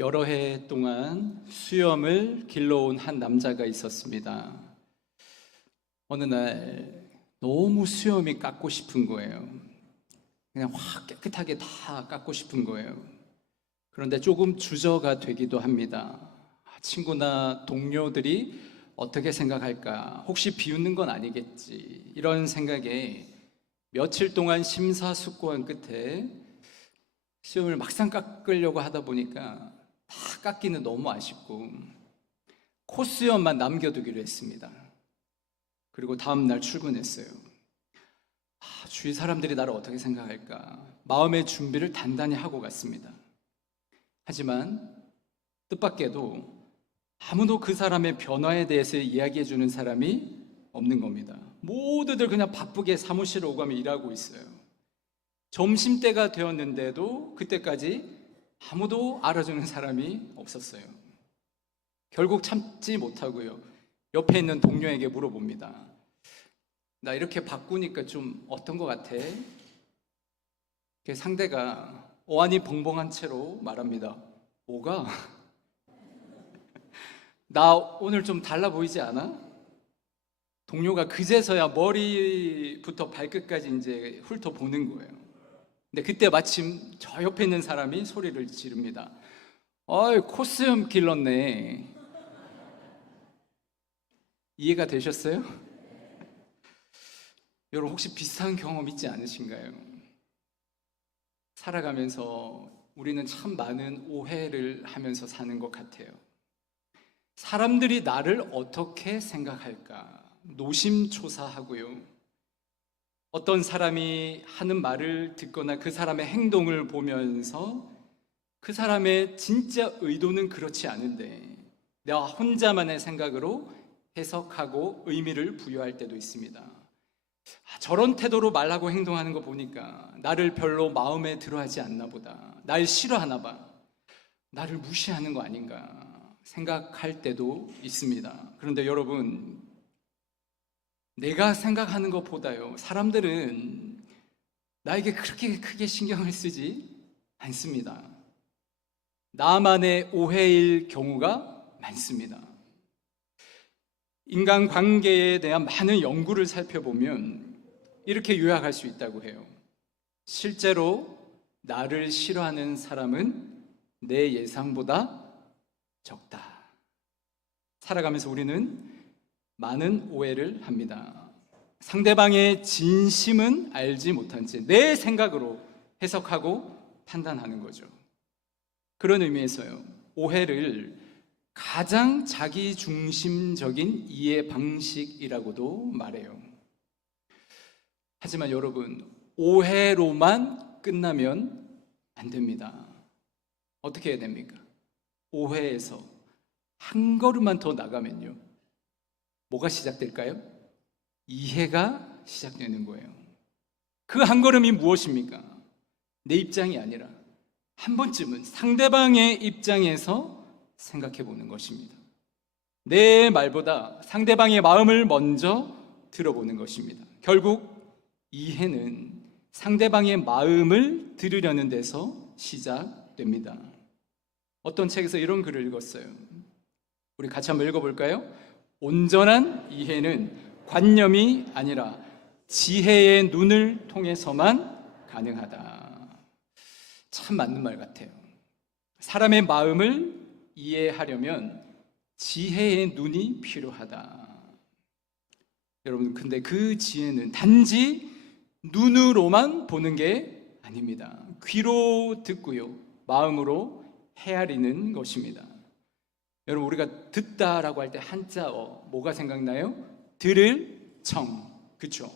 여러 해 동안 수염을 길러온 한 남자가 있었습니다. 어느 날 너무 수염이 깎고 싶은 거예요. 그냥 확 깨끗하게 다 깎고 싶은 거예요. 그런데 조금 주저가 되기도 합니다. 친구나 동료들이 어떻게 생각할까? 혹시 비웃는 건 아니겠지? 이런 생각에 며칠 동안 심사숙고한 끝에 수염을 막상 깎으려고 하다 보니까 다 깎기는 너무 아쉽고 콧수염만 남겨두기로 했습니다. 그리고 다음 날 출근했어요. 주위 사람들이 나를 어떻게 생각할까? 마음의 준비를 단단히 하고 갔습니다. 하지만 뜻밖에도 아무도 그 사람의 변화에 대해서 이야기해 주는 사람이 없는 겁니다. 모두들 그냥 바쁘게 사무실에 오가며 일하고 있어요. 점심때가 되었는데도 그때까지 아무도 알아주는 사람이 없었어요. 결국 참지 못하고요, 옆에 있는 동료에게 물어봅니다. 나 이렇게 바꾸니까 좀 어떤 것 같아? 상대가 어안이 벙벙한 채로 말합니다. 뭐가? 나 오늘 좀 달라 보이지 않아? 동료가 그제서야 머리부터 발끝까지 이제 훑어보는 거예요. 근데 그때 마침 저 옆에 있는 사람이 소리를 지릅니다. 어이, 콧수염 길렀네. 이해가 되셨어요? 여러분, 혹시 비슷한 경험 있지 않으신가요? 살아가면서 우리는 참 많은 오해를 하면서 사는 것 같아요. 사람들이 나를 어떻게 생각할까? 노심초사하고요. 어떤 사람이 하는 말을 듣거나 그 사람의 행동을 보면서 그 사람의 진짜 의도는 그렇지 않은데 내가 혼자만의 생각으로 해석하고 의미를 부여할 때도 있습니다. 저런 태도로 말하고 행동하는 거 보니까 나를 별로 마음에 들어하지 않나 보다. 날 싫어하나 봐. 나를 무시하는 거 아닌가 생각할 때도 있습니다. 그런데 여러분, 내가 생각하는 것보다요, 사람들은 나에게 그렇게 크게 신경을 쓰지 않습니다. 나만의 오해일 경우가 많습니다. 인간관계에 대한 많은 연구를 살펴보면 이렇게 요약할 수 있다고 해요. 실제로 나를 싫어하는 사람은 내 예상보다 적다. 살아가면서 우리는 많은 오해를 합니다. 상대방의 진심은 알지 못한 채 내 생각으로 해석하고 판단하는 거죠. 그런 의미에서요, 오해를 가장 자기중심적인 이해 방식이라고도 말해요. 하지만 여러분, 오해로만 끝나면 안 됩니다. 어떻게 해야 됩니까? 오해에서 한 걸음만 더 나가면요, 뭐가 시작될까요? 이해가 시작되는 거예요. 그 한 걸음이 무엇입니까? 내 입장이 아니라 한 번쯤은 상대방의 입장에서 생각해 보는 것입니다. 내 말보다 상대방의 마음을 먼저 들어보는 것입니다. 결국 이해는 상대방의 마음을 들으려는 데서 시작됩니다. 어떤 책에서 이런 글을 읽었어요. 우리 같이 한번 읽어볼까요? 온전한 이해는 관념이 아니라 지혜의 눈을 통해서만 가능하다. 참 맞는 말 같아요. 사람의 마음을 이해하려면 지혜의 눈이 필요하다. 여러분, 근데 그 지혜는 단지 눈으로만 보는 게 아닙니다. 귀로 듣고요, 마음으로 헤아리는 것입니다. 여러분, 우리가 듣다라고 할 때 한자어 뭐가 생각나요? 들을 청, 그렇죠?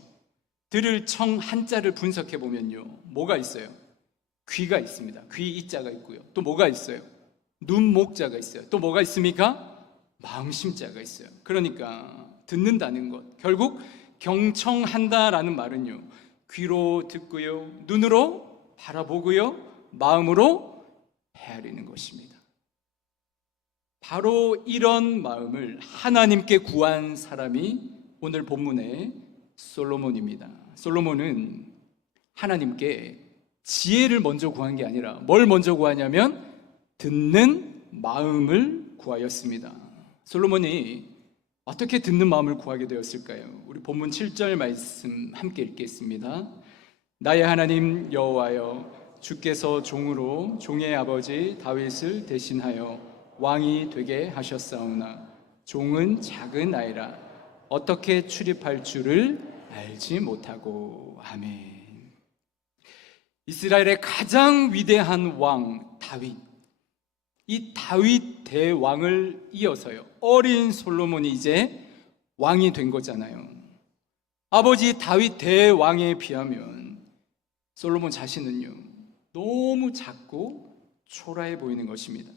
들을 청 한자를 분석해 보면요, 뭐가 있어요? 귀가 있습니다. 귀 이자가 있고요. 또 뭐가 있어요? 눈 목자가 있어요. 또 뭐가 있습니까? 마음 심자가 있어요. 그러니까 듣는다는 것, 결국 경청한다라는 말은요, 귀로 듣고요, 눈으로 바라보고요, 마음으로 헤아리는 것입니다. 바로 이런 마음을 하나님께 구한 사람이 오늘 본문의 솔로몬입니다. 솔로몬은 하나님께 지혜를 먼저 구한 게 아니라 뭘 먼저 구하냐면 듣는 마음을 구하였습니다. 솔로몬이 어떻게 듣는 마음을 구하게 되었을까요? 우리 본문 7절 말씀 함께 읽겠습니다. 나의 하나님 여호와여, 주께서 종으로 종의 아버지 다윗을 대신하여 왕이 되게 하셨사오나 종은 작은 아이라 어떻게 출입할 줄을 알지 못하고. 아멘. 이스라엘의 가장 위대한 왕 다윗, 이 다윗 대왕을 이어서요, 어린 솔로몬이 이제 왕이 된 거잖아요. 아버지 다윗 대왕에 비하면 솔로몬 자신은요, 너무 작고 초라해 보이는 것입니다.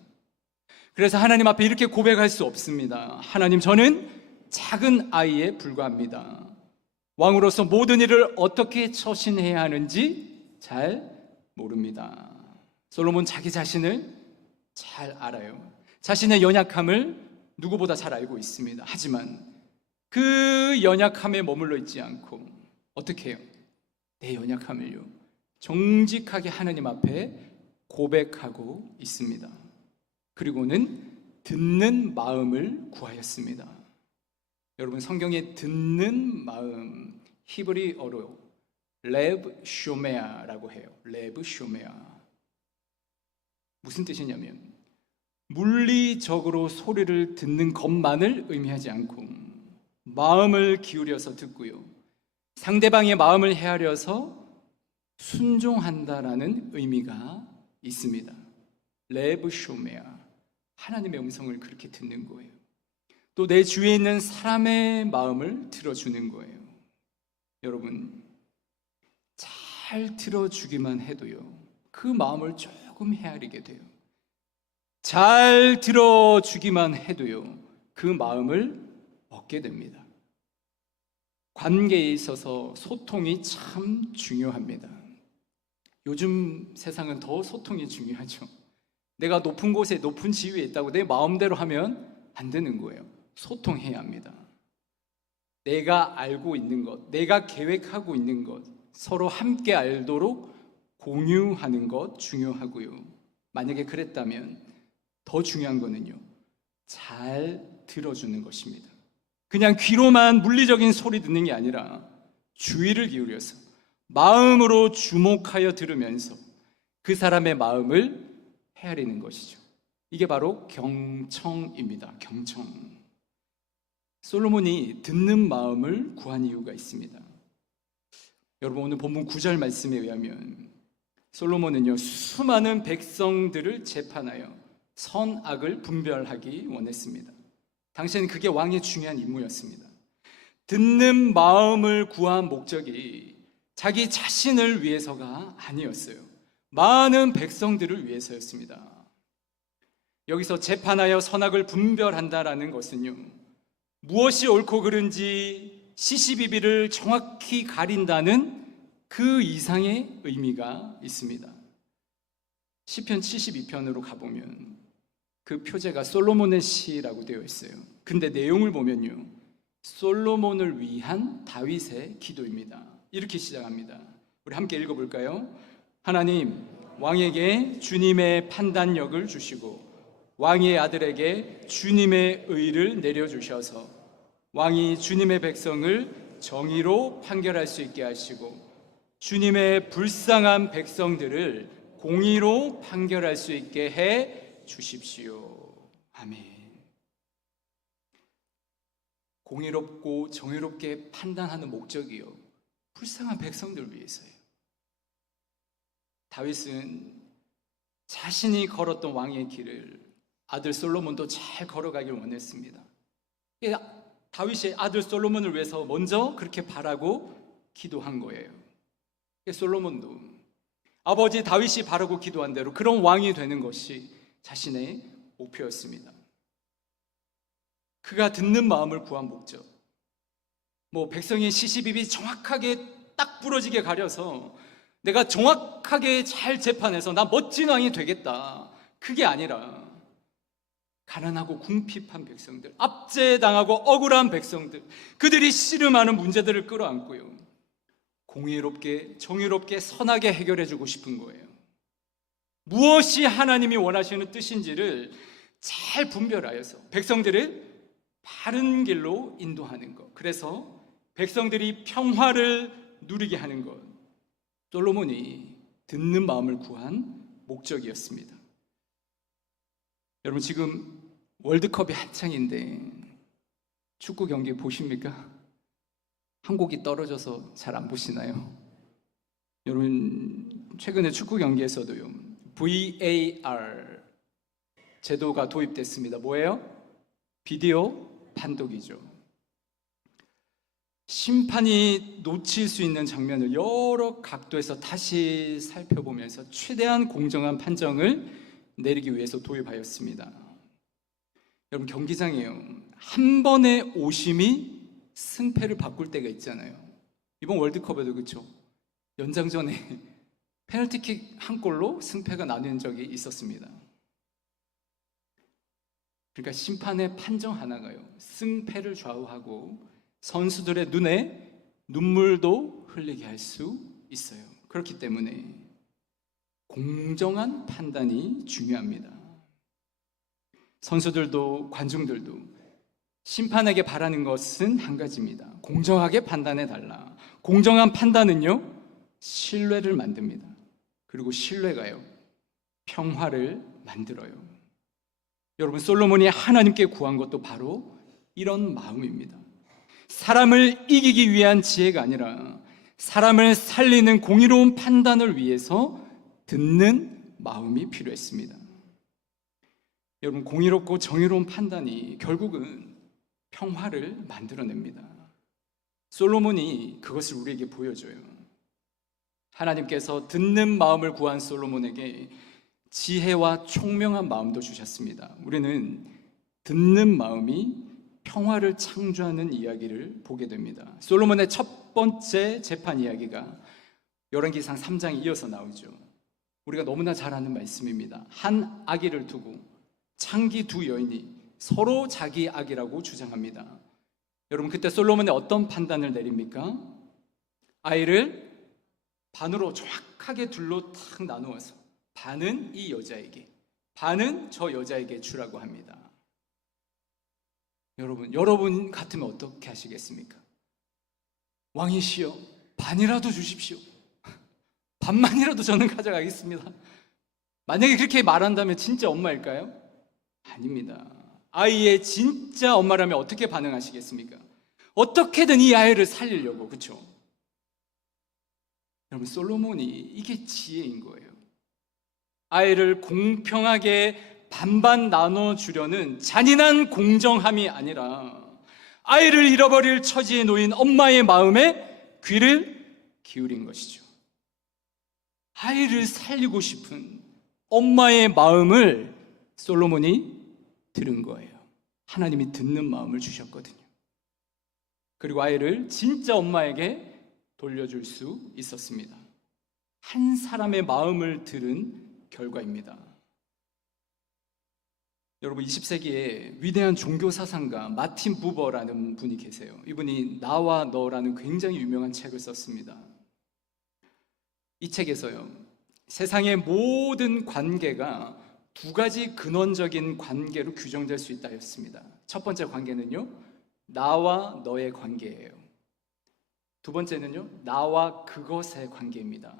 그래서 하나님 앞에 이렇게 고백할 수 없습니다. 하나님, 저는 작은 아이에 불과합니다. 왕으로서 모든 일을 어떻게 처신해야 하는지 잘 모릅니다. 솔로몬 자기 자신을 잘 알아요. 자신의 연약함을 누구보다 잘 알고 있습니다. 하지만 그 연약함에 머물러 있지 않고 어떻게 해요? 내 연약함을요, 정직하게 하나님 앞에 고백하고 있습니다. 그리고는 듣는 마음을 구하였습니다. 여러분, 성경에 듣는 마음, 히브리어로 레브 쇼메아라고 해요. 레브 쇼메아. 무슨 뜻이냐면 물리적으로 소리를 듣는 것만을 의미하지 않고 마음을 기울여서 듣고요, 상대방의 마음을 헤아려서 순종한다라는 의미가 있습니다. 레브 쇼메아, 하나님의 음성을 그렇게 듣는 거예요. 또 내 주위에 있는 사람의 마음을 들어주는 거예요. 여러분, 잘 들어주기만 해도요, 그 마음을 조금 헤아리게 돼요. 잘 들어주기만 해도요, 그 마음을 얻게 됩니다. 관계에 있어서 소통이 참 중요합니다. 요즘 세상은 더 소통이 중요하죠. 내가 높은 곳에, 높은 지위에 있다고 내 마음대로 하면 안 되는 거예요. 소통해야 합니다. 내가 알고 있는 것, 내가 계획하고 있는 것, 서로 함께 알도록 공유하는 것 중요하고요. 만약에 그랬다면 더 중요한 거는요, 잘 들어주는 것입니다. 그냥 귀로만 물리적인 소리 듣는 게 아니라 주의를 기울여서 마음으로 주목하여 들으면서 그 사람의 마음을 헤아리는 것이죠. 이게 바로 경청입니다. 경청. 솔로몬이 듣는 마음을 구한 이유가 있습니다. 여러분, 오늘 본문 9절 말씀에 의하면 솔로몬은요, 수많은 백성들을 재판하여 선악을 분별하기 원했습니다. 당시에는 그게 왕의 중요한 임무였습니다. 듣는 마음을 구한 목적이 자기 자신을 위해서가 아니었어요. 많은 백성들을 위해서였습니다. 여기서 재판하여 선악을 분별한다라는 것은요, 무엇이 옳고 그른지 시시비비를 정확히 가린다는 그 이상의 의미가 있습니다. 시편 72편으로 가보면 그 표제가 솔로몬의 시라고 되어 있어요. 근데 내용을 보면요, 솔로몬을 위한 다윗의 기도입니다. 이렇게 시작합니다. 우리 함께 읽어볼까요? 하나님, 왕에게 주님의 판단력을 주시고 왕의 아들에게 주님의 의를 내려주셔서 왕이 주님의 백성을 정의로 판결할 수 있게 하시고 주님의 불쌍한 백성들을 공의로 판결할 수 있게 해 주십시오. 아멘. 공의롭고 정의롭게 판단하는 목적이요, 불쌍한 백성들을 위해서예요. 다윗은 자신이 걸었던 왕의 길을 아들 솔로몬도 잘 걸어가길 원했습니다. 다윗이 아들 솔로몬을 위해서 먼저 그렇게 바라고 기도한 거예요. 솔로몬도 아버지 다윗이 바라고 기도한 대로 그런 왕이 되는 것이 자신의 목표였습니다. 그가 듣는 마음을 구한 목적, 백성의 시시비비 정확하게 딱 부러지게 가려서 내가 정확하게 잘 재판해서 나 멋진 왕이 되겠다, 그게 아니라 가난하고 궁핍한 백성들, 압제당하고 억울한 백성들, 그들이 씨름하는 문제들을 끌어안고요, 공의롭게 정의롭게 선하게 해결해 주고 싶은 거예요. 무엇이 하나님이 원하시는 뜻인지를 잘 분별하여서 백성들을 바른 길로 인도하는 것, 그래서 백성들이 평화를 누리게 하는 것, 솔로몬이 듣는 마음을 구한 목적이었습니다. 여러분, 지금 월드컵이 한창인데 축구 경기 보십니까? 한국이 떨어져서 잘 안 보시나요? 여러분, 최근에 축구 경기에서도요, VAR 제도가 도입됐습니다. 뭐예요? 비디오 판독이죠. 심판이 놓칠 수 있는 장면을 여러 각도에서 다시 살펴보면서 최대한 공정한 판정을 내리기 위해서 도입하였습니다. 여러분, 경기장에요, 한 번의 오심이 승패를 바꿀 때가 있잖아요. 이번 월드컵에도 그렇죠. 연장전에 페널티킥 한 골로 승패가 나뉘는 적이 있었습니다. 그러니까 심판의 판정 하나가요, 승패를 좌우하고 선수들의 눈에 눈물도 흘리게 할 수 있어요. 그렇기 때문에 공정한 판단이 중요합니다. 선수들도 관중들도 심판에게 바라는 것은 한 가지입니다. 공정하게 판단해달라. 공정한 판단은요, 신뢰를 만듭니다. 그리고 신뢰가요, 평화를 만들어요. 여러분, 솔로몬이 하나님께 구한 것도 바로 이런 마음입니다. 사람을 이기기 위한 지혜가 아니라 사람을 살리는 공의로운 판단을 위해서 듣는 마음이 필요했습니다. 여러분, 공의롭고 정의로운 판단이 결국은 평화를 만들어냅니다. 솔로몬이 그것을 우리에게 보여줘요. 하나님께서 듣는 마음을 구한 솔로몬에게 지혜와 총명한 마음도 주셨습니다. 우리는 듣는 마음이 평화를 창조하는 이야기를 보게 됩니다. 솔로몬의 첫 번째 재판 이야기가 열왕기상 3장에 이어서 나오죠. 우리가 너무나 잘 아는 말씀입니다. 한 아기를 두고 창기 두 여인이 서로 자기 아기라고 주장합니다. 여러분, 그때 솔로몬이 어떤 판단을 내립니까? 아이를 반으로 정확하게 둘로 탁 나누어서 반은 이 여자에게, 반은 저 여자에게 주라고 합니다. 여러분 같으면 어떻게 하시겠습니까? 왕이시여, 반이라도 주십시오. 반만이라도 저는 가져가겠습니다. 만약에 그렇게 말한다면 진짜 엄마일까요? 아닙니다. 아이의 진짜 엄마라면 어떻게 반응하시겠습니까? 어떻게든 이 아이를 살리려고, 그렇죠? 여러분, 솔로몬이 이게 지혜인 거예요. 아이를 공평하게 반반 나눠주려는 잔인한 공정함이 아니라 아이를 잃어버릴 처지에 놓인 엄마의 마음에 귀를 기울인 것이죠. 아이를 살리고 싶은 엄마의 마음을 솔로몬이 들은 거예요. 하나님이 듣는 마음을 주셨거든요. 그리고 아이를 진짜 엄마에게 돌려줄 수 있었습니다. 한 사람의 마음을 들은 결과입니다. 여러분, 20세기에 위대한 종교 사상가 마틴 부버라는 분이 계세요. 이분이 나와 너라는 굉장히 유명한 책을 썼습니다. 이 책에서요, 세상의 모든 관계가 두 가지 근원적인 관계로 규정될 수 있다 했습니다. 첫 번째 관계는요, 나와 너의 관계예요. 두 번째는요, 나와 그것의 관계입니다.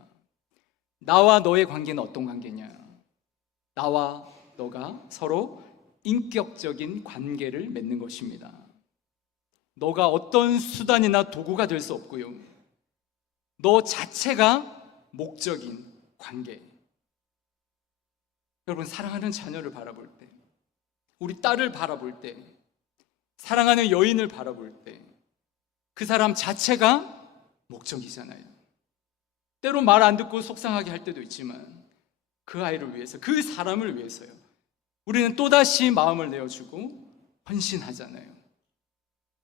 나와 너의 관계는 어떤 관계냐? 나와 너가 서로 인격적인 관계를 맺는 것입니다. 너가 어떤 수단이나 도구가 될 수 없고요, 너 자체가 목적인 관계. 여러분, 사랑하는 자녀를 바라볼 때, 우리 딸을 바라볼 때, 사랑하는 여인을 바라볼 때, 그 사람 자체가 목적이잖아요. 때로 말 안 듣고 속상하게 할 때도 있지만 그 아이를 위해서, 그 사람을 위해서요, 우리는 또다시 마음을 내어주고 헌신하잖아요.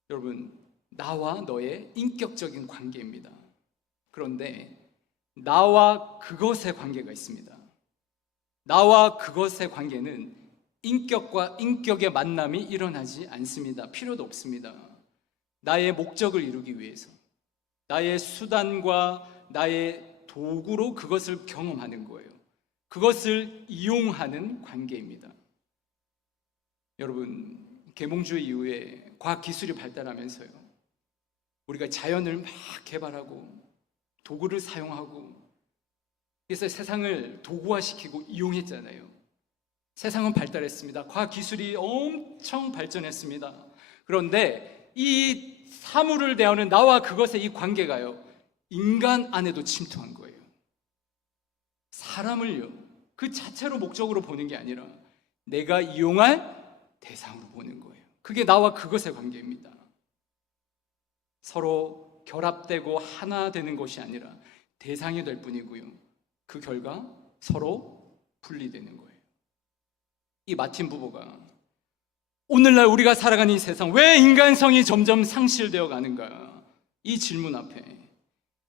여러분, 나와 너의 인격적인 관계입니다. 그런데 나와 그것의 관계가 있습니다. 나와 그것의 관계는 인격과 인격의 만남이 일어나지 않습니다. 필요도 없습니다. 나의 목적을 이루기 위해서, 나의 수단과 나의 도구로 그것을 경험하는 거예요. 그것을 이용하는 관계입니다. 여러분, 계몽주의 이후에 과학 기술이 발달하면서요, 우리가 자연을 막 개발하고 도구를 사용하고, 그래서 세상을 도구화시키고 이용했잖아요. 세상은 발달했습니다. 과학 기술이 엄청 발전했습니다. 그런데 이 사물을 대하는 나와 그것의 이 관계가요, 인간 안에도 침투한 거예요. 사람을요, 그 자체로 목적으로 보는 게 아니라 내가 이용할 대상으로 보는 거예요. 그게 나와 그것의 관계입니다. 서로 결합되고 하나 되는 것이 아니라 대상이 될 뿐이고요, 그 결과 서로 분리되는 거예요. 이 마틴 부부가 오늘날 우리가 살아가는 이 세상, 왜 인간성이 점점 상실되어 가는가, 이 질문 앞에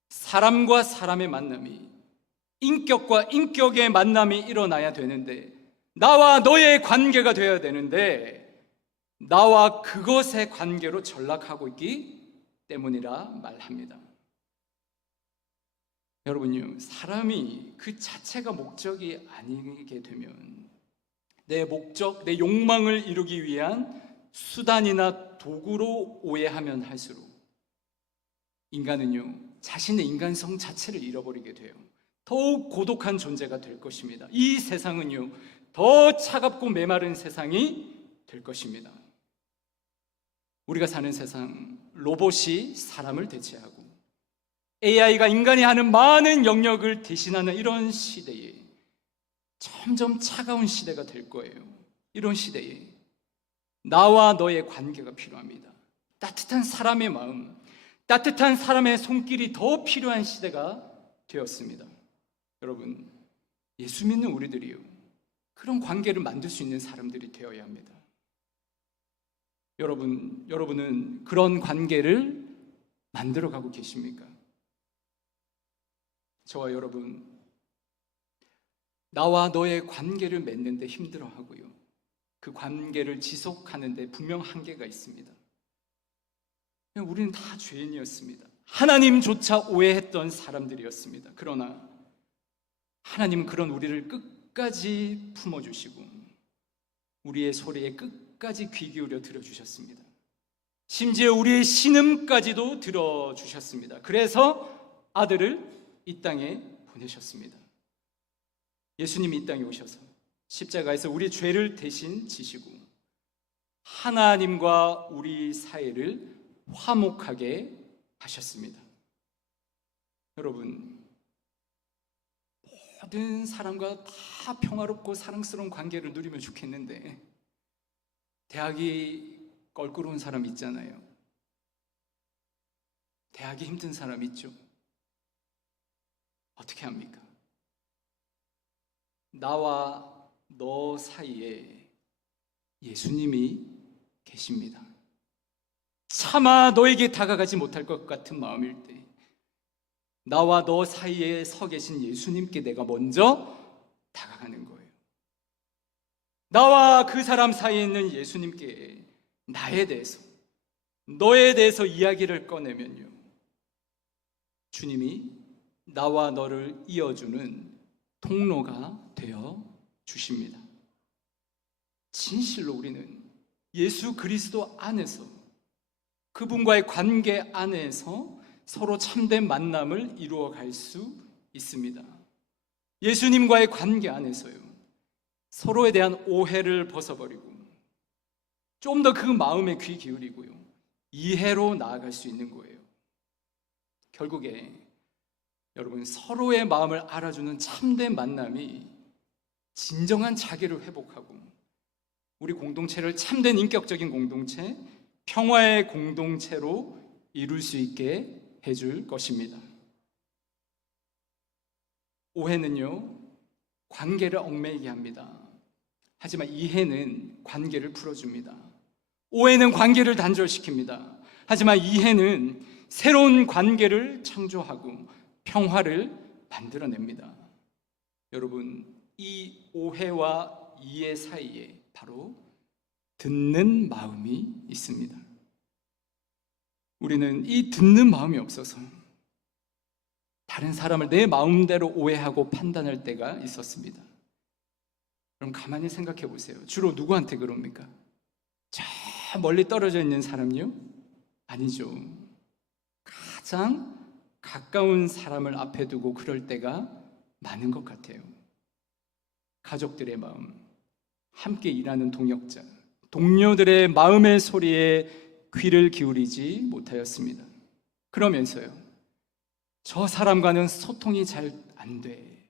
사람과 사람의 만남이, 인격과 인격의 만남이 일어나야 되는데, 나와 너의 관계가 되어야 되는데 나와 그것의 관계로 전락하고 있기 때문이라 말합니다. 여러분요, 사람이 그 자체가 목적이 아니게 되면 내 목적, 내 욕망을 이루기 위한 수단이나 도구로 오해하면 할수록 인간은요, 자신의 인간성 자체를 잃어버리게 돼요. 더욱 고독한 존재가 될 것입니다. 이 세상은요, 더 차갑고 메마른 세상이 될 것입니다. 우리가 사는 세상, 로봇이 사람을 대체하고 AI가 인간이 하는 많은 영역을 대신하는 이런 시대에 점점 차가운 시대가 될 거예요. 이런 시대에 나와 너의 관계가 필요합니다. 따뜻한 사람의 마음, 따뜻한 사람의 손길이 더 필요한 시대가 되었습니다. 여러분, 예수 믿는 우리들이요, 그런 관계를 만들 수 있는 사람들이 되어야 합니다. 여러분은 그런 관계를 만들어가고 계십니까? 저와 여러분, 나와 너의 관계를 맺는데 힘들어하고요, 그 관계를 지속하는데 분명 한계가 있습니다. 우리는 다 죄인이었습니다. 하나님조차 오해했던 사람들이었습니다. 그러나 하나님은 그런 우리를 끝까지 품어주시고 우리의 소리에 끝까지 귀 기울여 들어주셨습니다. 심지어 우리의 신음까지도 들어주셨습니다. 그래서 아들을 이 땅에 보내셨습니다. 예수님이 이 땅에 오셔서 십자가에서 우리 죄를 대신 지시고 하나님과 우리 사이를 화목하게 하셨습니다. 여러분, 모든 사람과 다 평화롭고 사랑스러운 관계를 누리면 좋겠는데 대하기 껄끄러운 사람 있잖아요. 대하기 힘든 사람 있죠. 어떻게 합니까? 나와 너 사이에 예수님이 계십니다. 차마 너에게 다가가지 못할 것 같은 마음일 때 나와 너 사이에 서 계신 예수님께 내가 먼저 다가가는 거예요. 나와 그 사람 사이에 있는 예수님께 나에 대해서, 너에 대해서 이야기를 꺼내면요, 주님이 나와 너를 이어주는 통로가 되어 주십니다. 진실로 우리는 예수 그리스도 안에서, 그분과의 관계 안에서 서로 참된 만남을 이루어갈 수 있습니다. 예수님과의 관계 안에서요, 서로에 대한 오해를 벗어버리고 좀 더 그 마음에 귀 기울이고요, 이해로 나아갈 수 있는 거예요. 결국에 여러분, 서로의 마음을 알아주는 참된 만남이 진정한 자기를 회복하고 우리 공동체를 참된 인격적인 공동체, 평화의 공동체로 이룰 수 있게 해줄 것입니다. 오해는요, 관계를 얽매이게 합니다. 하지만 이해는 관계를 풀어줍니다. 오해는 관계를 단절시킵니다. 하지만 이해는 새로운 관계를 창조하고 평화를 만들어냅니다. 여러분, 이 오해와 이해 사이에 바로 듣는 마음이 있습니다. 우리는 이 듣는 마음이 없어서 다른 사람을 내 마음대로 오해하고 판단할 때가 있었습니다. 그럼 가만히 생각해 보세요. 주로 누구한테 그럽니까? 멀리 떨어져 있는 사람요? 아니죠. 가장 가까운 사람을 앞에 두고 그럴 때가 많은 것 같아요. 가족들의 마음, 함께 일하는 동역자, 동료들의 마음의 소리에 귀를 기울이지 못하였습니다. 그러면서요, 저 사람과는 소통이 잘 안 돼.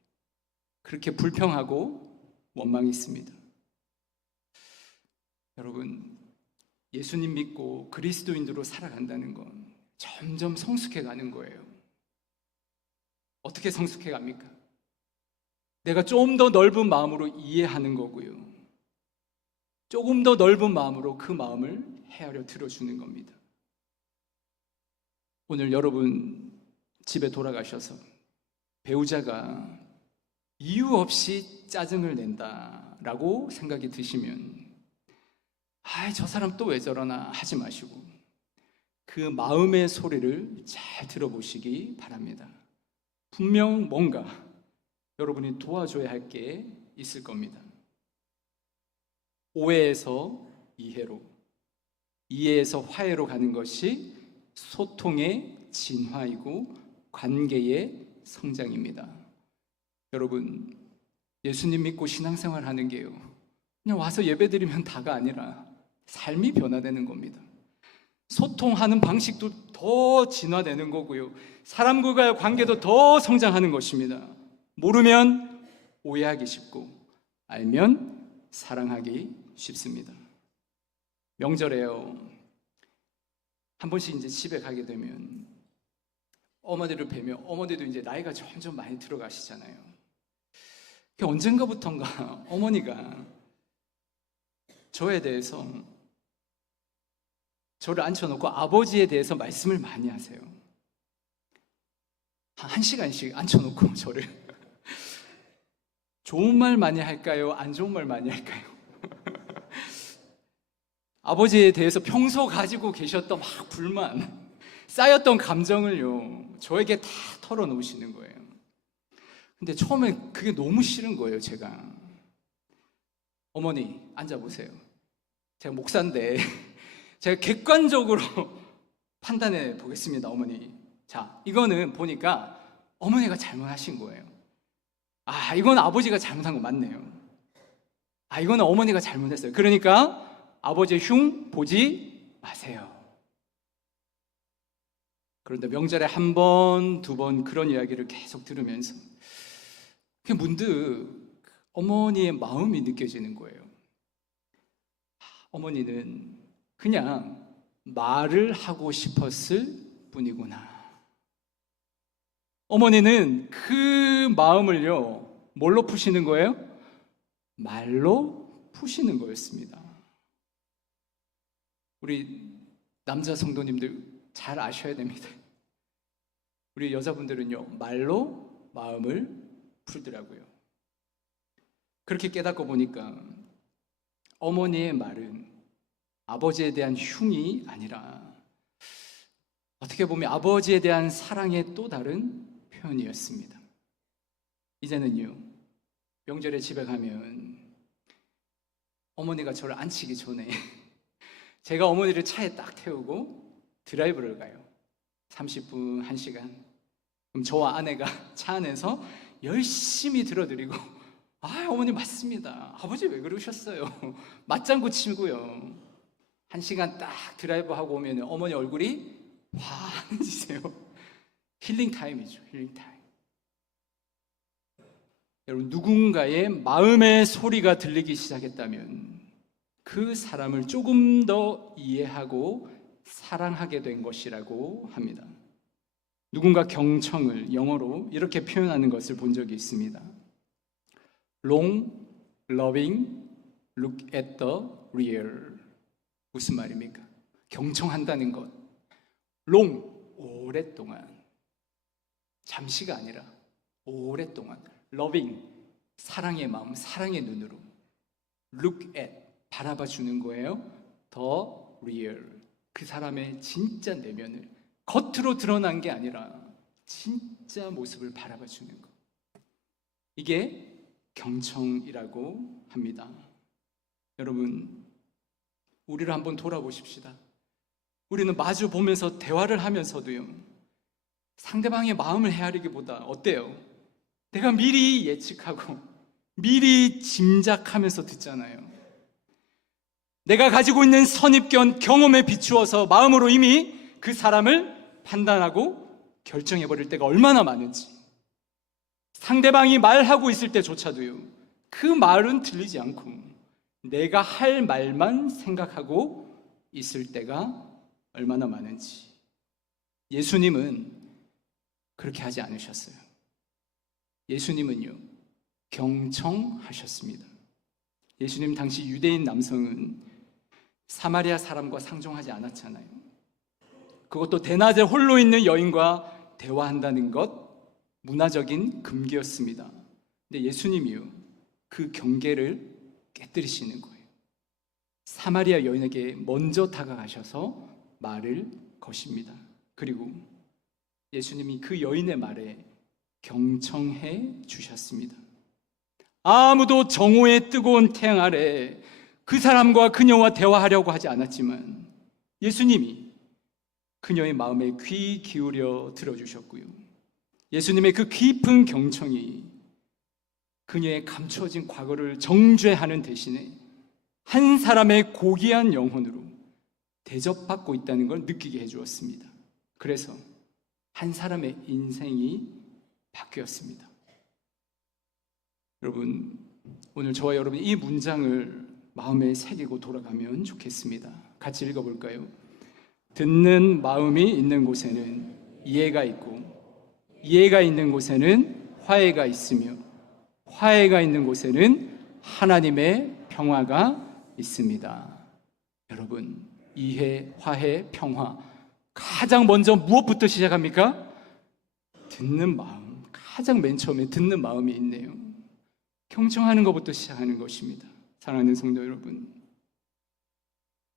그렇게 불평하고 원망이 있습니다. 여러분, 예수님 믿고 그리스도인으로 살아간다는 건 점점 성숙해 가는 거예요. 어떻게 성숙해 갑니까? 내가 좀 더 넓은 마음으로 이해하는 거고요. 조금 더 넓은 마음으로 그 마음을 헤아려 들어주는 겁니다. 오늘 여러분 집에 돌아가셔서 배우자가 이유 없이 짜증을 낸다라고 생각이 드시면 저 사람 또 왜 저러나 하지 마시고 그 마음의 소리를 잘 들어보시기 바랍니다. 분명 뭔가 여러분이 도와줘야 할 게 있을 겁니다. 오해에서 이해로, 이해에서 화해로 가는 것이 소통의 진화이고 관계의 성장입니다. 여러분, 예수님 믿고 신앙생활 하는 게요, 그냥 와서 예배드리면 다가 아니라 삶이 변화되는 겁니다. 소통하는 방식도 더 진화되는 거고요, 사람과의 관계도 더 성장하는 것입니다. 모르면 오해하기 쉽고 알면 사랑하기 쉽습니다. 명절에요, 한 번씩 이제 집에 가게 되면 어머니를 뵈면 어머니도 이제 나이가 점점 많이 들어가시잖아요. 언젠가부턴가 어머니가 저에 대해서, 저를 앉혀놓고 아버지에 대해서 말씀을 많이 하세요. 한 시간씩 앉혀놓고 저를 좋은 말 많이 할까요? 안 좋은 말 많이 할까요? 아버지에 대해서 평소 가지고 계셨던 막 불만, 쌓였던 감정을요, 저에게 다 털어놓으시는 거예요. 근데 처음에 그게 너무 싫은 거예요. 제가, 어머니 앉아보세요, 제가 목사인데 제가 객관적으로 판단해 보겠습니다. 어머니, 자, 이거는 보니까 어머니가 잘못하신 거예요. 이건 아버지가 잘못한 거 맞네요. 이거는 어머니가 잘못했어요. 그러니까 아버지의 흉 보지 마세요. 그런데 명절에 한 번, 두 번 그런 이야기를 계속 들으면서 문득 어머니의 마음이 느껴지는 거예요. 어머니는 그냥 말을 하고 싶었을 뿐이구나. 어머니는 그 마음을요, 뭘로 푸시는 거예요? 말로 푸시는 거였습니다. 우리 남자 성도님들 잘 아셔야 됩니다. 우리 여자분들은요, 말로 마음을 풀더라고요. 그렇게 깨닫고 보니까 어머니의 말은 아버지에 대한 흉이 아니라 어떻게 보면 아버지에 대한 사랑의 또 다른 표현이었습니다. 이제는요, 명절에 집에 가면 어머니가 저를 앉히기 전에 제가 어머니를 차에 딱 태우고 드라이브를 가요. 30분, 1시간. 그럼 저와 아내가 차 안에서 열심히 들어드리고, 어머니 맞습니다, 아버지 왜 그러셨어요, 맞장구 치고요, 1시간 딱 드라이브하고 오면 어머니 얼굴이 환해지세요. 힐링 타임이죠, 힐링 타임. 여러분, 누군가의 마음의 소리가 들리기 시작했다면 그 사람을 조금 더 이해하고 사랑하게 된 것이라고 합니다. 누군가 경청을 영어로 이렇게 표현하는 것을 본 적이 있습니다. Long, loving, look at the real. 무슨 말입니까? 경청한다는 것. Long, 오랫동안. 잠시가 아니라 오랫동안. Loving, 사랑의 마음, 사랑의 눈으로. Look at, 바라봐 주는 거예요. The real, 그 사람의 진짜 내면을, 겉으로 드러난 게 아니라 진짜 모습을 바라봐 주는 것. 이게 경청이라고 합니다. 여러분, 우리를 한번 돌아보십시다. 우리는 마주 보면서 대화를 하면서도요, 상대방의 마음을 헤아리기보다 어때요? 내가 미리 예측하고 미리 짐작하면서 듣잖아요. 내가 가지고 있는 선입견, 경험에 비추어서 마음으로 이미 그 사람을 판단하고 결정해버릴 때가 얼마나 많은지. 상대방이 말하고 있을 때조차도요, 그 말은 들리지 않고 내가 할 말만 생각하고 있을 때가 얼마나 많은지. 예수님은 그렇게 하지 않으셨어요. 예수님은요, 경청하셨습니다. 예수님 당시 유대인 남성은 사마리아 사람과 상종하지 않았잖아요. 그것도 대낮에 홀로 있는 여인과 대화한다는 것, 문화적인 금기였습니다. 근데 예수님이요, 그 경계를 깨뜨리시는 거예요. 사마리아 여인에게 먼저 다가가셔서 말을 거십니다. 그리고 예수님이 그 여인의 말에 경청해 주셨습니다. 아무도 정오의 뜨거운 태양 아래 그 사람과 그녀와 대화하려고 하지 않았지만 예수님이 그녀의 마음에 귀 기울여 들어주셨고요, 예수님의 그 깊은 경청이 그녀의 감추어진 과거를 정죄하는 대신에 한 사람의 고귀한 영혼으로 대접받고 있다는 걸 느끼게 해주었습니다. 그래서 한 사람의 인생이 바뀌었습니다. 여러분, 오늘 저와 여러분 이 문장을 마음에 새기고 돌아가면 좋겠습니다. 같이 읽어볼까요? 듣는 마음이 있는 곳에는 이해가 있고, 이해가 있는 곳에는 화해가 있으며, 화해가 있는 곳에는 하나님의 평화가 있습니다. 여러분, 이해, 화해, 평화, 가장 먼저 무엇부터 시작합니까? 듣는 마음. 가장 맨 처음에 듣는 마음이 있네요. 경청하는 것부터 시작하는 것입니다. 사랑하는 성도 여러분,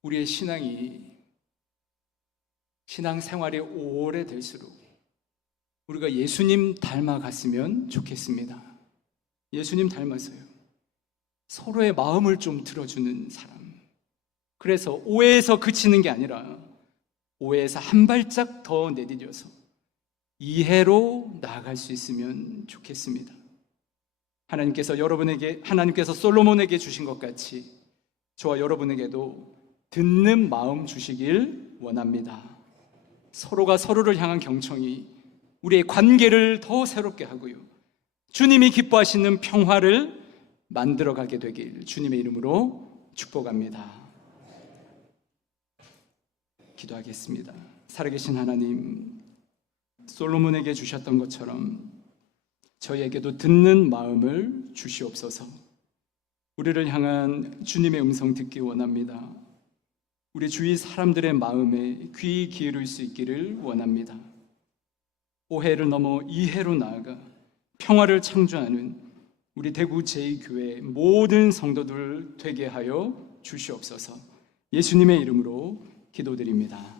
우리의 신앙생활이 오래될수록 우리가 예수님 닮아갔으면 좋겠습니다. 예수님 닮아서요, 서로의 마음을 좀 들어주는 사람. 그래서 오해에서 그치는 게 아니라 오해에서 한 발짝 더 내디뎌서 이해로 나아갈 수 있으면 좋겠습니다. 하나님께서 솔로몬에게 주신 것 같이 저와 여러분에게도 듣는 마음 주시길 원합니다. 서로가 서로를 향한 경청이 우리의 관계를 더 새롭게 하고요, 주님이 기뻐하시는 평화를 만들어가게 되길 주님의 이름으로 축복합니다. 기도하겠습니다. 살아계신 하나님, 솔로몬에게 주셨던 것처럼 저희에게도 듣는 마음을 주시옵소서. 우리를 향한 주님의 음성 듣기 원합니다. 우리 주위 사람들의 마음에 귀 기울일 수 있기를 원합니다. 오해를 넘어 이해로 나아가 평화를 창조하는 우리 대구 제2교회 모든 성도들 되게 하여 주시옵소서. 예수님의 이름으로 기도드립니다.